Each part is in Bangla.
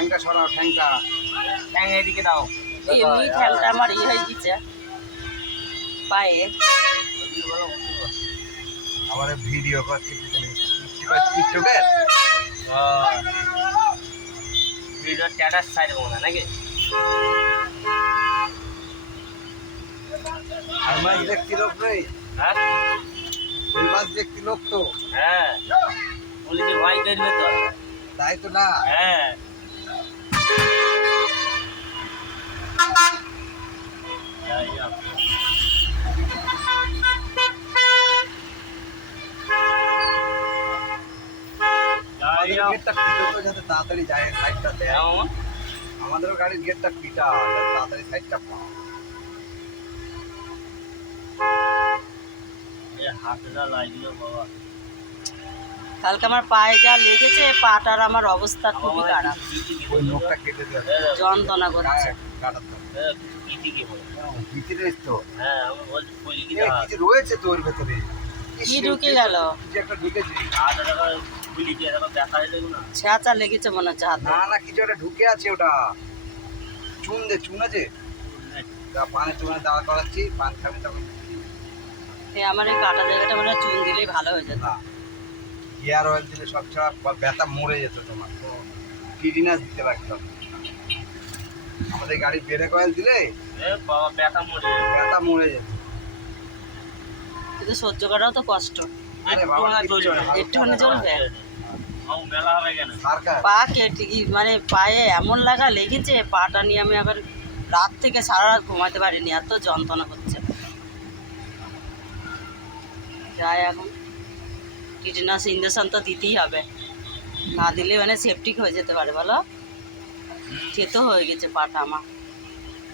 ঠ্যাংটা সরাও, ঠ্যাংটা। ঠ্যাং এদিকে দাও। এমনি ঠ্যাংটা আমার ইয়ে হয়ে গেছে পায়ে। আমার ভিডিও করছি টিকটকের। ভিডিও স্ট্যাটাস সাইড করবো না নাকি? আর মাছ দেখছি লোক নেই, হ্যাঁ ওই মাছ দেখছি লোক তো। হ্যাঁ পুলিশে ভয় করবে তো। তাই তো না। হ্যাঁ যাই হোক। যাই হোক। গেটটা পিটো তো, যাতে তাড়াতাড়ি যায় সাইডটা দেয়। কেমন? আমাদেরও গাড়ির গেটটা পিটা, যাতে তাড়াতাড়ি সাইডটা পাও। এ হাতটা লাগলো বাবা। কালকে আমার পায়ে যা লেগেছে, পাটার আমার অবস্থা খুবই খারাপ, ওই নখটা কেটে দেওয়া, যন্ত্রণা করছে। কাটাতে ভিতরে তো হ্যাঁ আমি বলছি পুলি কি কিছু রয়েছে তো ওর ভেতরে। কি ঢুকে গেল? কিছু একটা ঢুকেছে। হাতটা টাকা পুলি কি এরকম দেখা যায় না? ছেঁচা লেগেছে মনে হচ্ছে হাতে। না না, কিছু একটা ঢুকে আছে ওটা। চুন দে, চুন আছে। পানের দোকানে দাঁড়া করাচ্ছি, পান খাবে তখন। আমার এই কাটা জায়গাটা মানে চুন দিলেই ভালো হয়ে যেত। না, হেয়ার অয়েল দিলে সব ছাড়া ব্যথা মরে যেত তোমার। কিডিনাস দিতে লাগতো। আমাদের গাড়ি ব্রেক অয়েল দিলে এ বাবা ব্যথা মরে যাবে। ব্যথা মরে যেত। কিন্তু সহ্য করাও তো কষ্ট। আরে বাবা, একটুখানি চলবে? আমার মেলা হবে কেন? সরকার পা কেটে মানে পায়ে এমন লাগা লেগেছে, পাটা নিয়ে আমি আবার রাত থেকে সারা রাত ঘুমাতে পারিনি, এত যন্ত্রণা করছে। যাই এখন টিটেনাস ইঞ্জেকশন তো দিতেই হবে, না দিলে মানে সেপটিক হয়ে যেতে পারে বলো। থেতো হয়ে গেছে পাটা আমার,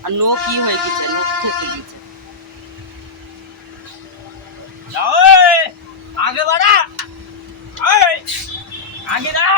আর নখ কি হয়ে গেছে, নখ থেকে গেছে। যাও আগে বাড়া, আগে দাঁড়া।